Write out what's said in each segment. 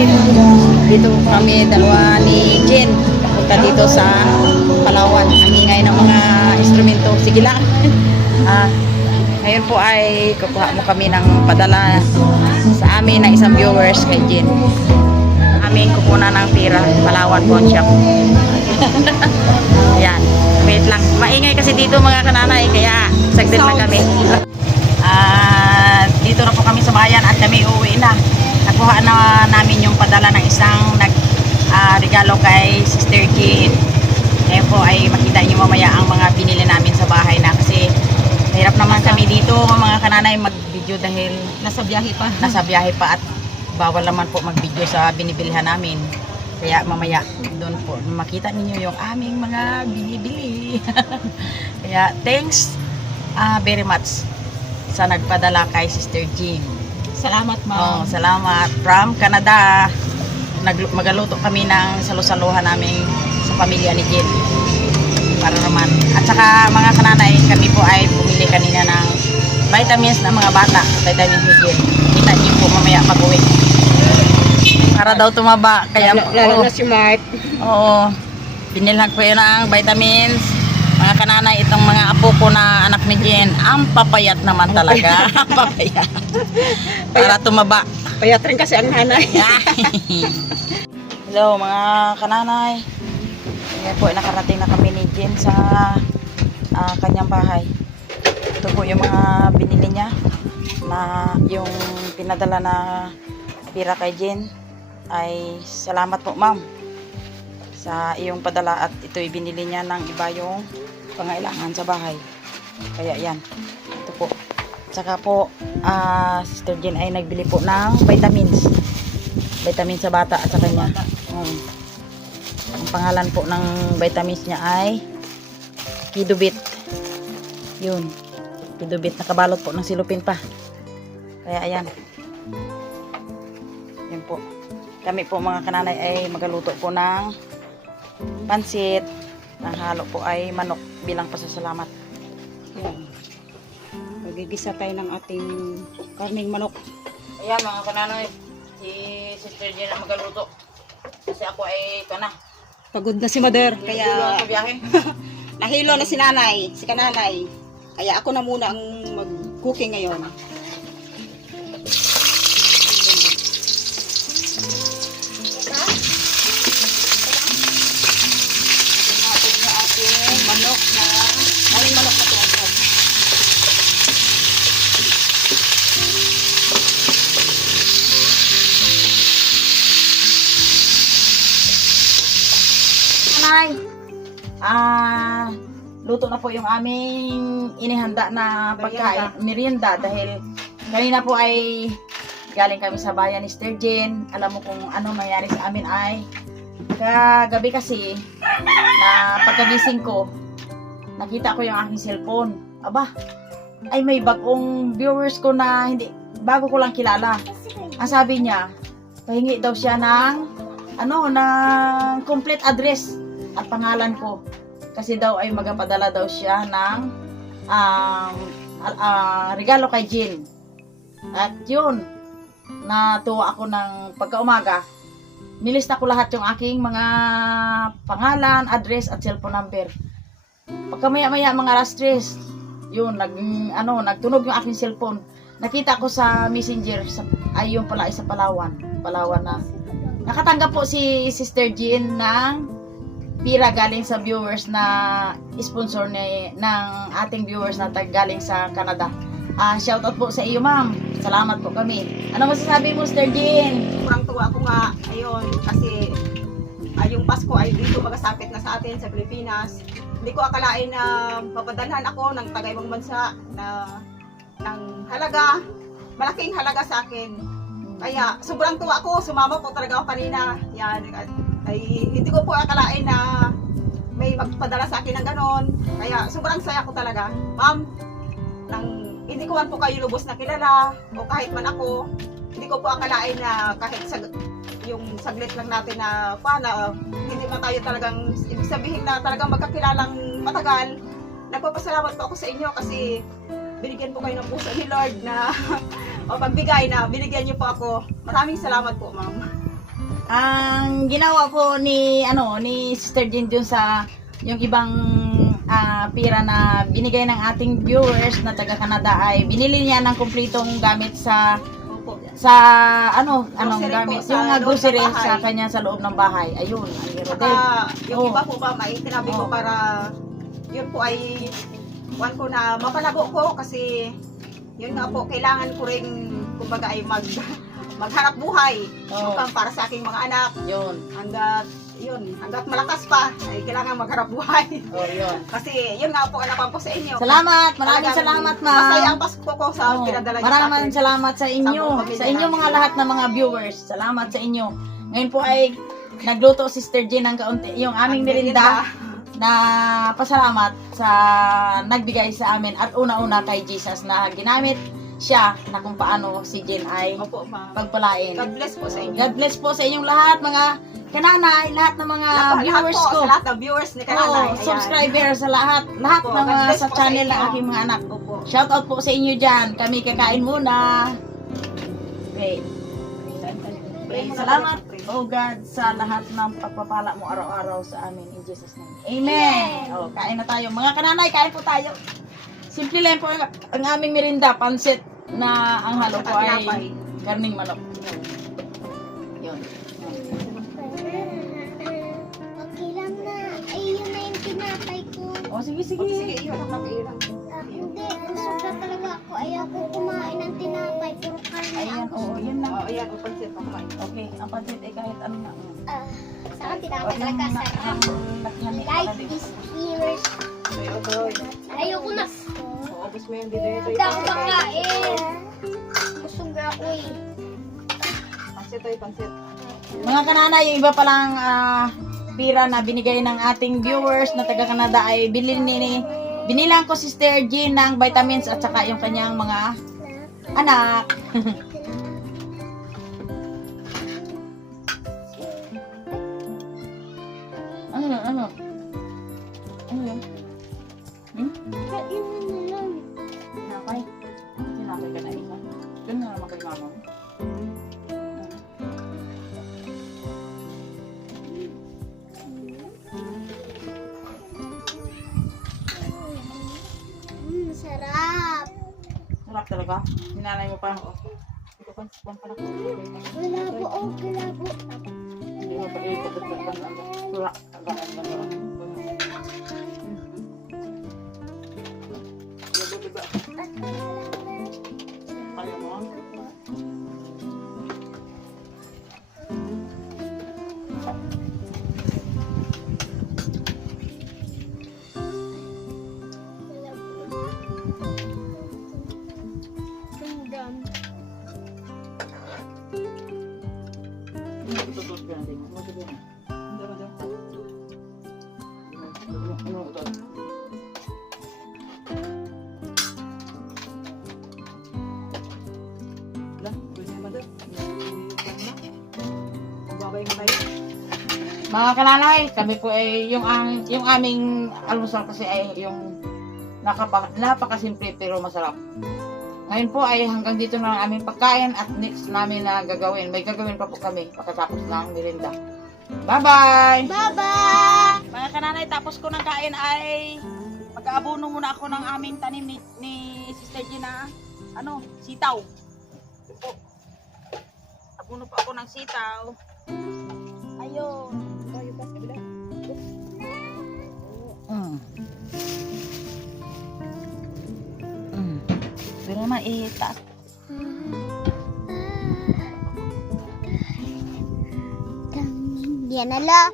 Dito kami dalawa ni Jen. Punta dito sa Palawan. Ang ingay ng mga instrumento. Sige lang. Ngayon po ay kukuha mo kami ng padala sa amin ng isang viewers kay Jen. Aming kukunan ng pira. Palawan Pawn Shop. Ayan. Wait lang. Maingay kasi dito mga kananay. Kaya saglit lang kami. Dito na po kami sa bayan at kami uuwi na. Nakuha na namin yung padala ng isang regalo kay Sister Jean. Ngayon po ay makita nyo mamaya ang mga binili namin sa bahay na kasi mahirap naman kami dito mga kananay mag-video dahil nasa biyahe pa at bawal naman po mag-video sa binibilihan namin. Kaya mamaya doon po makita ninyo yung aming mga binibili. Kaya thanks very much sa nagpadala kay Sister Jean. Salamat, ma'am. Salamat. From Canada. Magaluto kami ng salusaluhan namin sa pamilya ni Jen. Para naman. At saka mga kananay, kami po ay pumili kanina ng vitamins ng mga bata. Vitamins ni Jen. Kita niyo po mamaya pag-uwi. Para daw tumaba. Kaya lalo na si Mark. Oo. Binilhan ko yun ang vitamins. Mga kananay, itong mga apo ko na anak ni Jen, ang papayat naman talaga. Ang papayat. Para tumaba. Payat rin kasi ang nanay. Hello mga kananay. Ngayon po, nakarating na kami ni Jen sa kanyang bahay. Ito po yung mga binili niya na yung pinadala na pira kay Jen. Ay salamat po ma'am sa iyong padala at ito'y binili niya ng iba yung pangailangan sa bahay. Kaya yan. Ito po. Tsaka po, Sister Jen ay nagbili po ng vitamins. Vitamins sa bata at sa kanya. Ang pangalan po ng vitamins niya ay Kidubit. Yun. Kidubit. Nakabalot po ng silupin pa. Kaya ayan. Yun po. Kami po mga kananay ay magaluto po ng pansit. Ang halo po ay manok bilang pasasalamat. Yan. Magigisa tayo ng ating karning manok. Ayan mga kananoy, si Sister Jen ang magaluto. Kasi ako ay ito na. Pagod na si Mother. Kaya Kaya ako biyahe. nahilo na si nanay, si kananay. Kaya ako na muna ang mag-cooking ngayon. Manok na, maling manok na ito. Nanay, luto na po yung aming inihanda na pagkain, merienda dahil kanina po ay galing kami sa bayan ni Sister Jen. Alam mo kung ano mangyari sa amin ay kagabi kasi na pagkagising ko nakita ko yung aking cellphone. Aba, ay may bagong viewers ko na hindi, bago ko lang kilala. Ang sabi niya, pahingi daw siya ng ng complete address at pangalan ko. Kasi daw ay magapadala daw siya ng regalo kay Jill. At yun, natuwa ako ng pagkaumaga. Nilista ko lahat yung aking mga pangalan, address at cellphone number. Pagka maya-maya mga alas 3, yun, nagtunog yung aking cellphone. Nakita ko sa messenger, ay yung pala sa Palawan na. Nakatanggap po si Sister Jean ng pira galing sa viewers na sponsor ng ating viewers na galing sa Canada. Shoutout po sa iyo ma'am. Salamat po kami. Ano masasabi mo Sister Jean? Kurang tuwa ko nga, ayun, kasi yung Pasko ay dito magasapit na sa atin sa Pilipinas. Hindi ko akalain na papadalhan ako ng taga-ibang bansa na ng halaga, malaking halaga sa akin. Kaya sobrang tuwa ko, sumama po talaga ako kanina. Yan, ay hindi ko po akalain na may magpadala sa akin ng ganon. Kaya sobrang saya ko talaga. Ma'am, hindi ko man po kayo lubos na kilala o kahit man ako, hindi ko po akalain na kahit yung saglit lang natin na hindi man tayo talagang, ibig sabihin na talagang magkakilalang matagal. Nagpapasalamat po ako sa inyo kasi binigyan po kayo ng puso ni Lord na o pagbigay na binigyan niyo po ako. Maraming salamat po, ma'am. ang ginawa po ni ni Sister Jean dun sa yung ibang pira na binigay ng ating viewers na taga Canada ay binili niya ng kumpletong gamit sa Opo. anong Grocery gamit po, sa yung loob ng grocery bahay. sa kanya sa loob ng bahay. Ayun, ang hero Saka, din. yung Oh. iba po ba, may tinabi ko Oh. para, yun po ay, one ko na mapalago ko kasi, yun nga po, kailangan ko rin, kumbaga ay maghanap buhay. Oh. Upang para sa aking mga anak, Yun. hanggat malakas pa, ay kailangan maghanap buhay. Oh, yun. Kasi, yun nga po, anak ko sa inyo. Salamat, maraming Talagang salamat, ma'am. Masaya ang Pasko ko sa Oh, pinadala niyo sa maraming akin. salamat sa inyo, Sa buong pamilya sa inyo mga namin. lahat ng mga viewers. Salamat sa inyo. Ngayon po ay nagluto Sister Jean ng kaunti, yung aming Ang merinda na pasalamat sa nagbigay sa amin at una-una kay Jesus na ginamit siya na kung paano si Jean ay Opo, ma'am. pagpalain. God bless po sa inyo. God bless po sa inyong lahat, mga kananay, lahat ng mga viewers lahat po, ko. Sa lahat ng viewers ni Kananay. Oh, Ayan. subscribers sa lahat Opo, ng God mga bless sa po sa channel ng inyo. aking mga anak. Opo. Shout out po sa inyo dyan. Kami kakain muna. Okay. Salamat, oh God, sa lahat ng pagpapala mo araw-araw sa amin. In Jesus' name. Amen. Oh, kain na tayo. Mga kananay, kain po tayo. Simple lang po ang aming merinda. Pansit na ang halo ko ay Tinapay. karning manok. Yun. Okay lang na. Ay, yun na yung tinapay ko. Oh, sige, sige. Sige, iyon ang nakiilang. Hindi, sobra talaga ako. Ayaw ko kumain ng tinapay. Puro karne Ayan, ang oh, yun na. Oh, ayan, upansit pa kumain. Okay, ang pansit ay kahit ano na. Sa akin, tinapay talaga sarap. Like this viewers. Ayoko na. Ubus mo yung video Hindi ako makain. Busog ako eh. Pansit ay pansit. Mga kananay, yung iba palang pira na binigay ng ating viewers na taga Canada ay binilang ko si Sister Jean ng vitamins at saka yung kanyang mga anak. Ano yun? Ano? Ano yun? Kain mo na lang. Sinapay? Sinapay ka na isa? Doon na naman kay mama mo. Sarap. Sarap talaga. Hinanay mo pa. Ito pansit pa pala. Malabo, oh, malabo. Hindi mo pa ikot at tulak. Kaya mo? Singdam. Tutus ka natin. Ano ito din? Ano ito? Wala, pwede naman doon. Babay mo tayo. Mga kananay, kami po ay yung aming almusal kasi ay yung napakasimple pero masarap. Ngayon po ay hanggang dito na ang aming pagkain at next namin na gagawin. May gagawin pa po kami pagkatapos ng merienda. Bye-bye! Bye-bye! Mga kananay, tapos ko ng kain ay mag-aabono muna ako ng aming tanim ni Sister Gina. Sitaw. Ito po. Abuno po ako ng sitaw. Ayun. Tayo pa sa kabila. Pero maitaas. Yan na lang.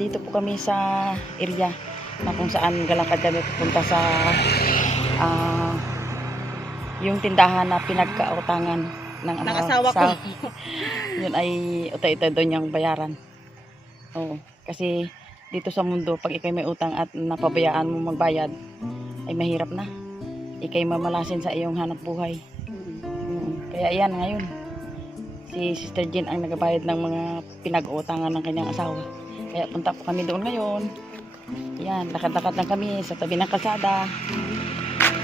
dito po kami sa area na kung saan galakad kami pupunta sa yung tindahan na pinagkautangan ng asawa ko. Yun ay utay-utay doon yung bayaran. Oo, kasi dito sa mundo pag ikay may utang at napabayaan mo magbayad ay mahirap na. Ikay mamalasin sa iyong hanap buhay. Kaya yan ngayon si Sister Jean ang nagabayad ng mga pinag-uutangan ng kanyang asawa. Kaya punta po kami doon ngayon. Yan, lakad-lakad lang kami sa tabi ng kalsada.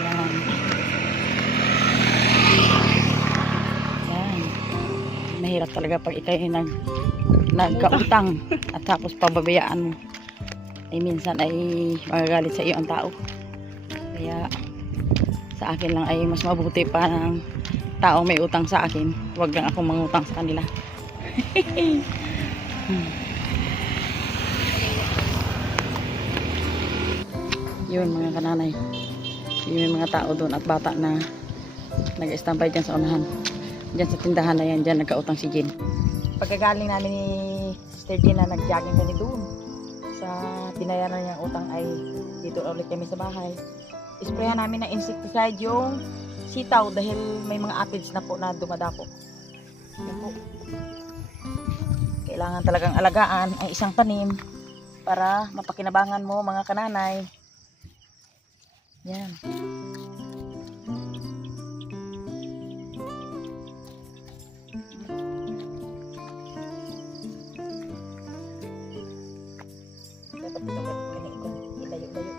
Yan. Yan. Mahirap talaga pag ikay nagkautang at tapos pababayaan mo. Ay minsan ay magagalit sa iyo ang tao. Kaya sa akin lang ay mas mabuti pa ng taong may utang sa akin. Huwag lang akong mangutang sa kanila. Yun mga kananay. Yun yung mga tao doon at bata na nag-standby dyan sa unahan. Dyan sa tindahan na yan, dyan nagkautang si Jean. Pagkagaling namin ni Sister Jean na nag-jogging kami doon sa binayaran niyang utang ay dito ulit kami sa bahay. Isprayan namin ng insecticide yung sitaw dahil may mga aphids na po na dumadako. Yan po. Kailangan talagang alagaan ang isang tanim para mapakinabangan mo mga kananay. Yan. Ilayo-layo.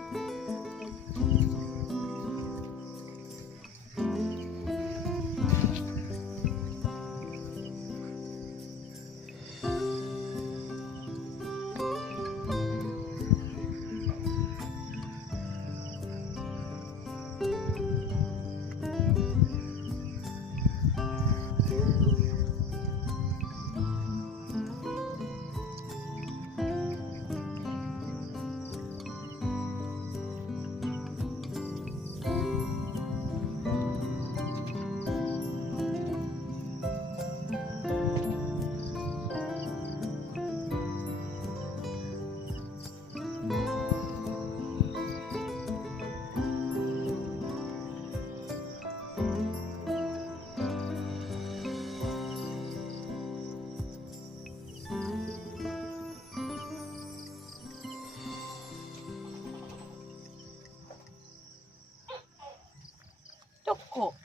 Tuko.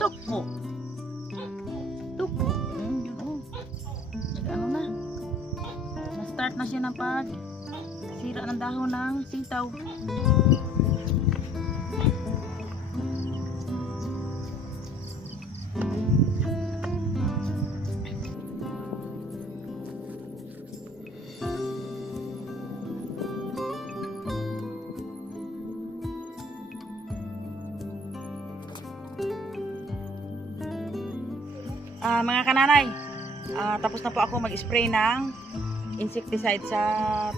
Tuko. Tuko. Yun oh. Nag-ano na. Na-start na siya ng sira ng dahon ng sitaw. Mga kananay, tapos na po ako mag-spray ng insecticide sa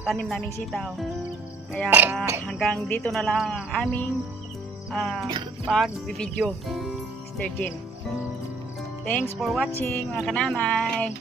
tanim naming sitaw. Kaya hanggang dito na lang ang aming pag-video, Sister Jean. Thanks for watching mga kananay.